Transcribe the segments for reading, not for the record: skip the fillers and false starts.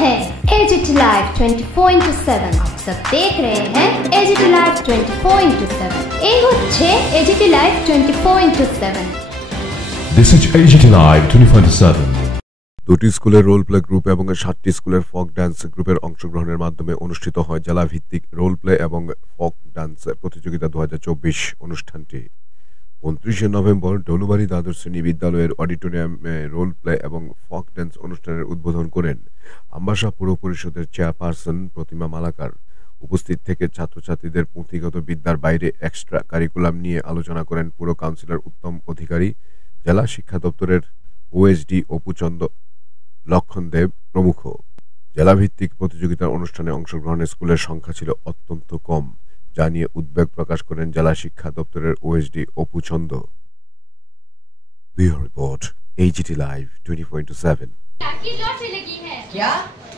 है AGT Live 24/7। आप सब देख रहे हैं AGT Live 24/7। এই হচ্ছে AGT Live 24/7। This is AGT Live 24/7। দুটি স্কুলের রোল প্লে গ্রুপ এবং 7টি স্কুলের ফক ডান্স গ্রুপের অংশগ্রহণের মাধ্যমে অনুষ্ঠিত হয় জেলা ভিত্তিক রোল প্লে এবং ফক ডান্স প্রতিযোগিতা 2024 অনুষ্ঠানটি 29 নভেম্বর ডলুবাড়ি দ্বাদশ শ্রেণী বিদ্যালয়ের অডিটোরিয়ামে রোল প্লে এবং ফক ডান্স অনুষ্ঠানের উদ্বোধন করেন আমবাসা পৌর পরিষদের চেয়ারপারসন প্রতিমা মালাকার। উপস্থিত থেকে ছাত্রছাত্রীদের পুঁথিগত বিদ্যার বাইরে এক্সট্রা কারিকুলাম নিয়ে আলোচনা করেন পুর কাউন্সিলর উত্তম অধিকারী, জেলা শিক্ষা দপ্তরের ওএসডি অপুচন্দ লক্ষণ দেব প্রমুখ। জেলাভিত্তিক প্রতিযোগিতার অনুষ্ঠানে অংশগ্রহণের স্কুলের সংখ্যা ছিল অত্যন্ত কম, যা নিয়ে উদ্বেগ প্রকাশ করেন জেলা শিক্ষা দপ্তরের OSD Apuchand. Bureau report AGT Live 24/7। की लॉटरी लगी है। क्या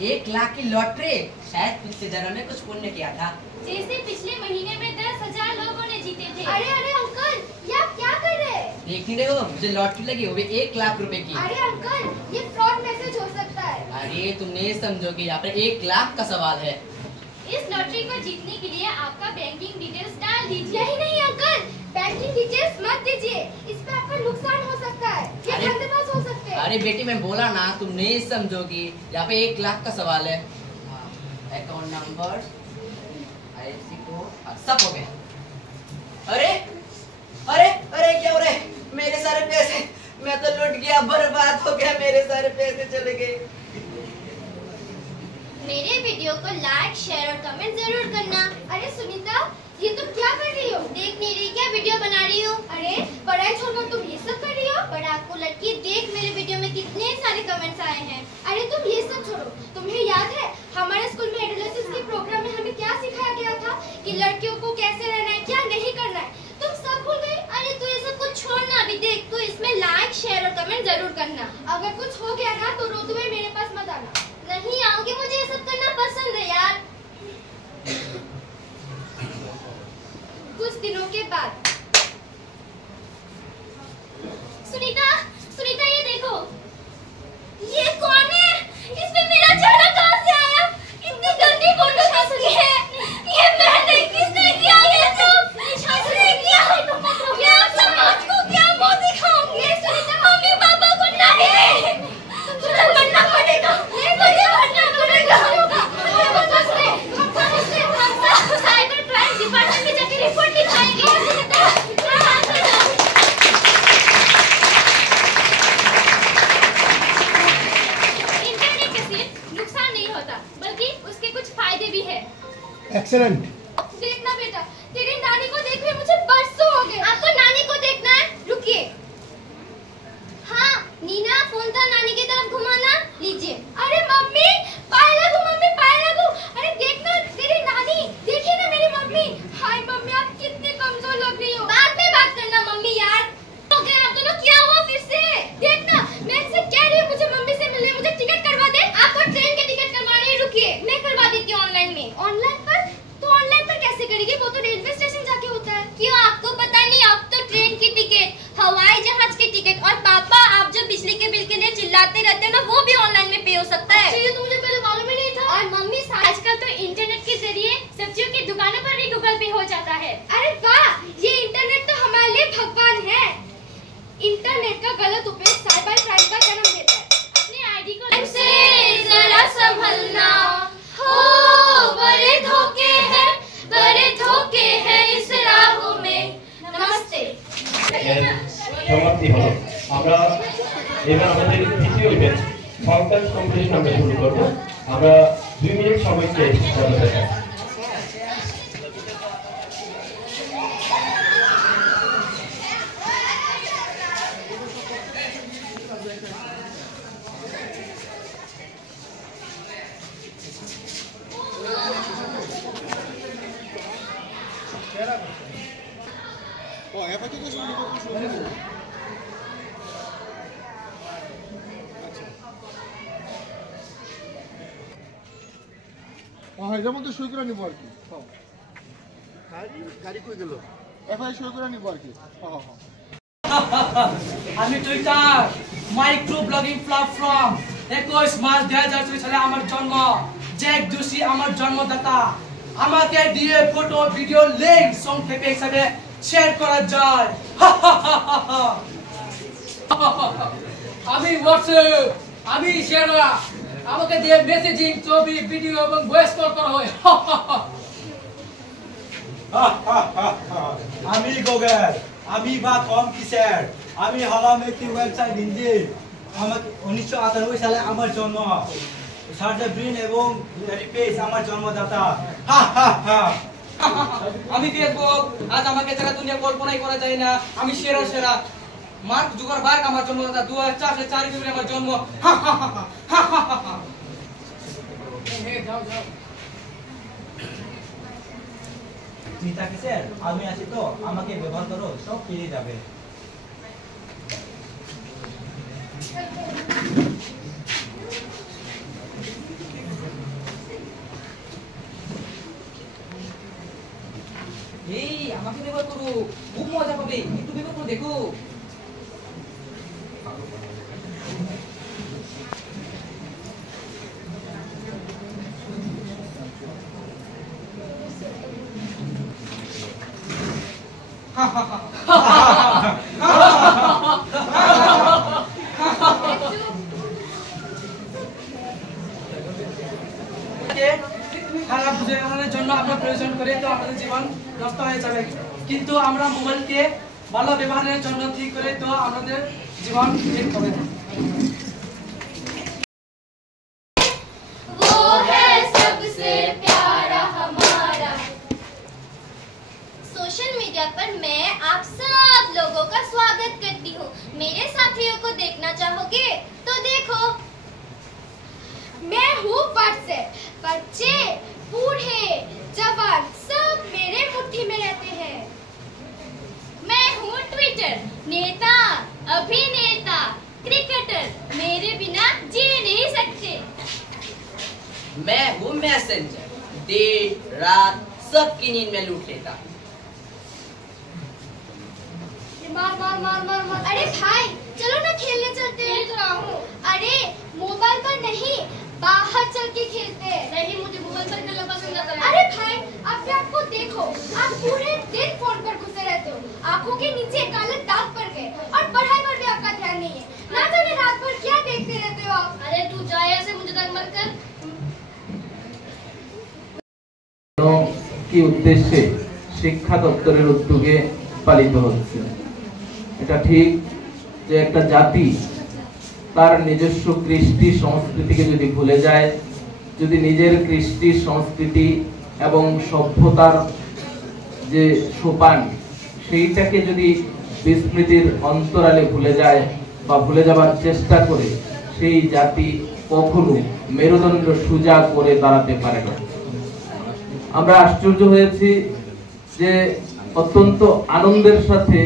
1 लाख की लॉटरी? शायद पिछले जन्म में कुछ पुण्य किया था। जैसे पिछले महीने में 10,000 लोगों ने जीते थे। अरे अंकल, ये आप क्या कर रहे हैं? देख नहीं रहे हो, मुझे लॉटरी लगी, वो भी 1 लाख रुपए की। अरे अंकल, ये फ्रॉड मैसेज हो सकता है। अरे तुम नहीं समझोगे, यहाँ पर 1 लाख का सवाल है। इस लॉटरी को जीतने के लिए आपका बैंकिंग डिटेल्स डाल दीजिए। यही नहीं अंकल, बैंकिंग डिटेल्स मत दीजिए, इसमें आपका नुकसान हो सकता है, ये धंधेबाज हो सकते हैं। अरे बेटी मैं बोला ना, तुम नहीं समझोगी, यहाँ पे 1 लाख का सवाल है। अकाउंट नंबर IFSC कोड सब हो गया। अरे अरे अरे क्या हो रहा है? मेरे सारे पैसे, मैं तो लुट गया, बर्बाद हो गया, मेरे सारे पैसे चले गए। मेरे वीडियो को लाइक, शेयर और कमेंट जरूर करना। अरे सुनीता, ये तुम क्या कर रही हो? देख नहीं रही क्या वीडियो बना रही हो? अरे पढ़ाई छोड़कर तुम ये सब कर रही हो? पढ़ाकू लड़की, देख मेरे वीडियो में कितने सारे कमेंट्स आए हैं। अरे तुम ये सब छोड़ो, तुम्हें याद है हमारे स्कूल में एडोलेसेंस के प्रोग्राम में हमें क्या सिखाया गया था कि लड़कियों को कैसे रहना है, क्या नहीं करना है? तुम सब भूल गई? अरे तू ये सब कुछ छोड़ना, अभी देख तू इसमें लाइक, शेयर और कमेंट जरूर करना। अगर कुछ हो गया ना तो रोते हुए मेरे पास मत आना। नहीं आऊंगी, मुझे ये सब करना पसंद है यार। कुछ दिनों के बाद सुनीता, सुनीता ये देखो, ये कौन है? इसमें मेरा चेहरा कहाँ से आया? इतनी गंदी फोटो किसकी है? ये मैंने, किसने किया ये सब? किसने किया? क्या समाज को क्या मुंह दिखाऊंगी? मम्मी पापा को नहीं, तुझे बनना पड़ेगा, मुझे बनना पड़ेगा। साइबर क्राइम डिपार्टमेंट में जाके रिपोर्ट लिखाएंगे। इंटरनेट के सिर्फ नुकसान नहीं होता, बल्कि उसके कुछ फायदे भी है। एक्सीलेंट। देखना बेटा, तेरी नानी को देखे मुझे बरसों हो गए। आपको नानी को देखना है? रुकिए। हाँ नीना, फोन था नानी की तरफ घुमाना, लीजिए। अरे मम्मी, पाए लगू मम्मी, पाए लगू। अरे देखना तेरी नानी, देखिए ना मेरी मम्मी। हाय मम्मी, आप कितनी कमजोर लग रही हो। बाद में बात करना मम्मी यार। हो गया आप दोनों, क्या हुआ फिर से? देखना, मैं इससे कह रही हूँ मुझे मम्मी से मिलने, मुझे टिकट करवा दे। आपको ट्रेन के टिकट करवाने हैं, रुकिए मैं करवा देती हूँ ऑनलाइन में। ऑनलाइन पर? तो ऑनलाइन पर कैसे करेगी? वो तो रेलवे स्टेशन जाके होता है। क्यों आपको पता नहीं? अब तो ट्रेन की टिकट, हवाई जहाज की टिकट, और पापा आप जो बिजली के बिल के लिए चिल्लाते रहते हैं ना, वो भी ऑनलाइन में पे हो सकता है। ये तो मुझे पहले मालूम ही नहीं था। और मम्मी आजकल तो इंटरनेट के जरिए सब्जियों की दुकानों पर भी गूगल पे हो जाता है। अरे वाह, ये इंटरनेट तो हमारे लिए भगवान है। इंटरनेट का गलत उपयोग साइबर क्राइम का जन्म देता है। अपने आईडी को से जरा संभलना हो, बड़े धोखे हैं, बड़े धोखे हैं इस राहों में। नमस्ते। সমাপ্তি হলো। আমরা এবার আমাদের দ্বিতীয় ইভেন্ট ফক ডান্স কম্পিটিশন আমরা শুরু করব। আমরা 2 মিনিট সময়কে চালু রাখব। এটার মধ্যে সই করে নিব আর কি। গাড়ি কই গেল? এফআই সই করে নিব আর কি। আমি Twitter micro blogging platform 21 March 2024 সালে আমার জন্ম। জ্যাক জোশী আমার জন্মদাতা। আমাকে দিয়ে ফটো, ভিডিও, লিংক সংক্ষেপে হিসাবে শেয়ার করা যায়। আমি হোয়াটসঅ্যাপ, আমি শেয়ারা, আমাকে দিয়ে মেসেজিং, ছবি, ভিডিও এবং ভয়েস কল করা হয়। আমি গুগল, আমি বা কম কিসের, আমি হলাম একটি ওয়েবসাইট ইঞ্জিন। আমাকে 1998 সালে আমার জন্ম। সার্জে ব্রিন এবং ল্যারি পেজ আমার জন্মদাতা। আমি ফেসবুক, আজ আমাকে ছাড়া দুনিয়া কল্পনাই করা যায় না। আমি সেরা মার্ক জুকারবার্গ আমার জন্মদাতা। 2004 সালে 4 ফেব্রুয়ারি আমার জন্ম। চিন্তা কিসের, আমি আছি তো, আমাকে ব্যবহার করো, সব পেয়ে যাবে। এই আমাকে ব্যবহার করো, খুব মজা পাবে। একটু ব্যবহার করে দেখো। খারাপ ব্যবহারের জন্য আমরা প্রয়োজন করে তো আমাদের জীবন নষ্ট হয়ে যাবে, কিন্তু আমরা মোবাইলকে ভালো ব্যবহারের জন্য ঠিক করে তো আমাদের জীবন ঠিক হবে। वो है सबसे प्यारा हमारा। सोशल मीडिया पर मैं आप सब लोगों का स्वागत करती हूँ। मेरे साथियों को देखना चाहोगे तो देखो। मैं हूँ व्हाट्सएप। बच्चे, बूढ़े, जवान सब मेरे मुट्ठी में रहते हैं। मैं हूँ ट्विटर। नेता, अभिनेता, क्रिकेटर मेरे बिना जी नहीं सकते। मैं हूँ मैसेंजर। दिन रात सबकी नींद में लूट लेता। मार मार मार मार मार। अरे भाई चलो ना खेलने चलते हैं। अरे मोबाइल पर नहीं, बाहर चल के खेलते हैं। नहीं, मुझे मोबाइल पर खेलना पसंद आता है। अरे भाई अपने आप को देखो, आप पूरे दिन फोन पर घुसे रहते हो। आंखों के नीचे काले दाग पड़ गए और पढ़ाई पर भी आपका ध्यान नहीं है। ना जाने रात भर क्या देखते रहते हो आप। अरे तू जा यहाँ से, मुझे तंग मत कर। কি উদ্দেশ্যে শিক্ষা দপ্তরের উদ্যোগে পালিত হচ্ছে। এটা ঠিক যে একটা জাতি তার নিজস্ব কৃষ্টি সংস্কৃতিকে যদি ভুলে যায়, যদি নিজের কৃষ্টি সংস্কৃতি এবং সভ্যতার যে সোপান সেইটাকে যদি বিস্মৃতির অন্তরালে ভুলে যায় বা ভুলে যাবার চেষ্টা করে, সেই জাতি কখনো মেরুদণ্ড সোজা করে দাঁড়াতে পারে না। আমরা আশ্চর্য হয়েছি যে অত্যন্ত আনন্দের সাথে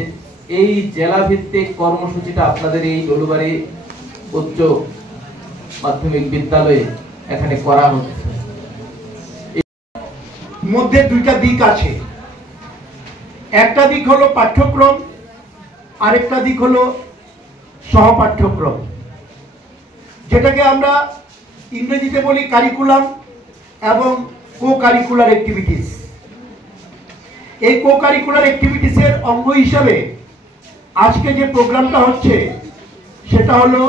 এই জেলা ভিত্তিক কর্মসূচিটা আপনাদের এই ডলুবাড়ি উচ্চ মাধ্যমিক বিদ্যালয়ে এখানে করা হচ্ছে। মধ্যে দুইটা দিক আছে। একটা দিক হলো পাঠ্যক্রম, আরেকটা দিক হলো সহপাঠ্যক্রম, যেটাকে আমরা ইংরেজিতে বলি কারিকুলাম এবং কো কারিকুলার অ্যাক্টিভিটিস। এই কো কারিকুলার অ্যাক্টিভিটিসের অঙ্গ হিসাবে আজকে যে প্রোগ্রামটা হচ্ছে সেটা হলো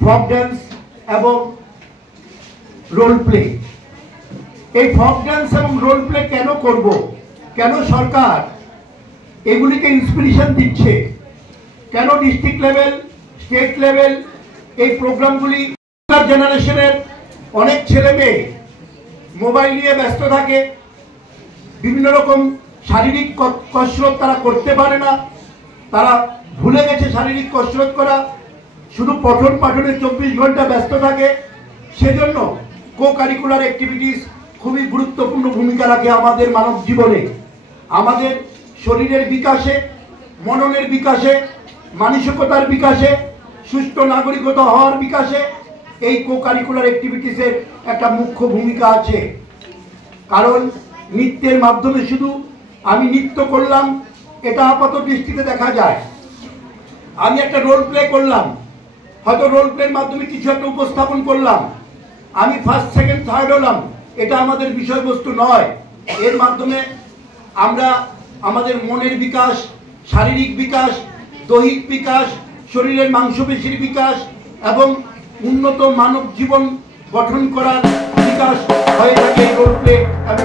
ফক ড্যান্স এবং রোল প্লে। এই ফক ড্যান্স এবং রোল প্লে কেন করব, কেন সরকার এগুলিকে ইন্সপিরেশন দিচ্ছে, কেন ডিস্ট্রিক্ট লেভেল, স্টেট লেভেল এই প্রোগ্রামগুলি জেনারেশনের অনেক ছেলে মেয়ে মোবাইল নিয়ে ব্যস্ত থাকে, বিভিন্ন রকম শারীরিক কসরত তারা করতে পারে না, তারা ভুলে গেছে শারীরিক কসরত করা, শুধু পঠন পাঠনে 24 ঘন্টা ব্যস্ত থাকে। সেজন্য কো কারিকুলার অ্যাক্টিভিটিস খুবই গুরুত্বপূর্ণ ভূমিকা রাখে আমাদের মানব জীবনে, আমাদের শরীরের বিকাশে, মননের বিকাশে, মানসিকতার বিকাশে, সুস্থ নাগরিকতা হওয়ার বিকাশে এই কো কারিকুলার অ্যাক্টিভিটিসের একটা মুখ্য ভূমিকা আছে। কারণ নৃত্যের মাধ্যমে শুধু আমি নৃত্য করলাম এটা আপাত দৃষ্টিতে দেখা যায়, আমি একটা রোল প্লে করলাম, হয়তো রোল প্লের মাধ্যমে কিছু একটা উপস্থাপন করলাম, আমি ফার্স্ট সেকেন্ড থার্ড হলাম, এটা আমাদের বিষয়বস্তু নয়। এর মাধ্যমে আমরা আমাদের মনের বিকাশ, শারীরিক বিকাশ, দৈহিক বিকাশ, শরীরের মাংসপেশির বিকাশ এবং উন্নত মানব জীবন গঠন করার বিকাশ হয়ে থাকে রোল প্লে এবং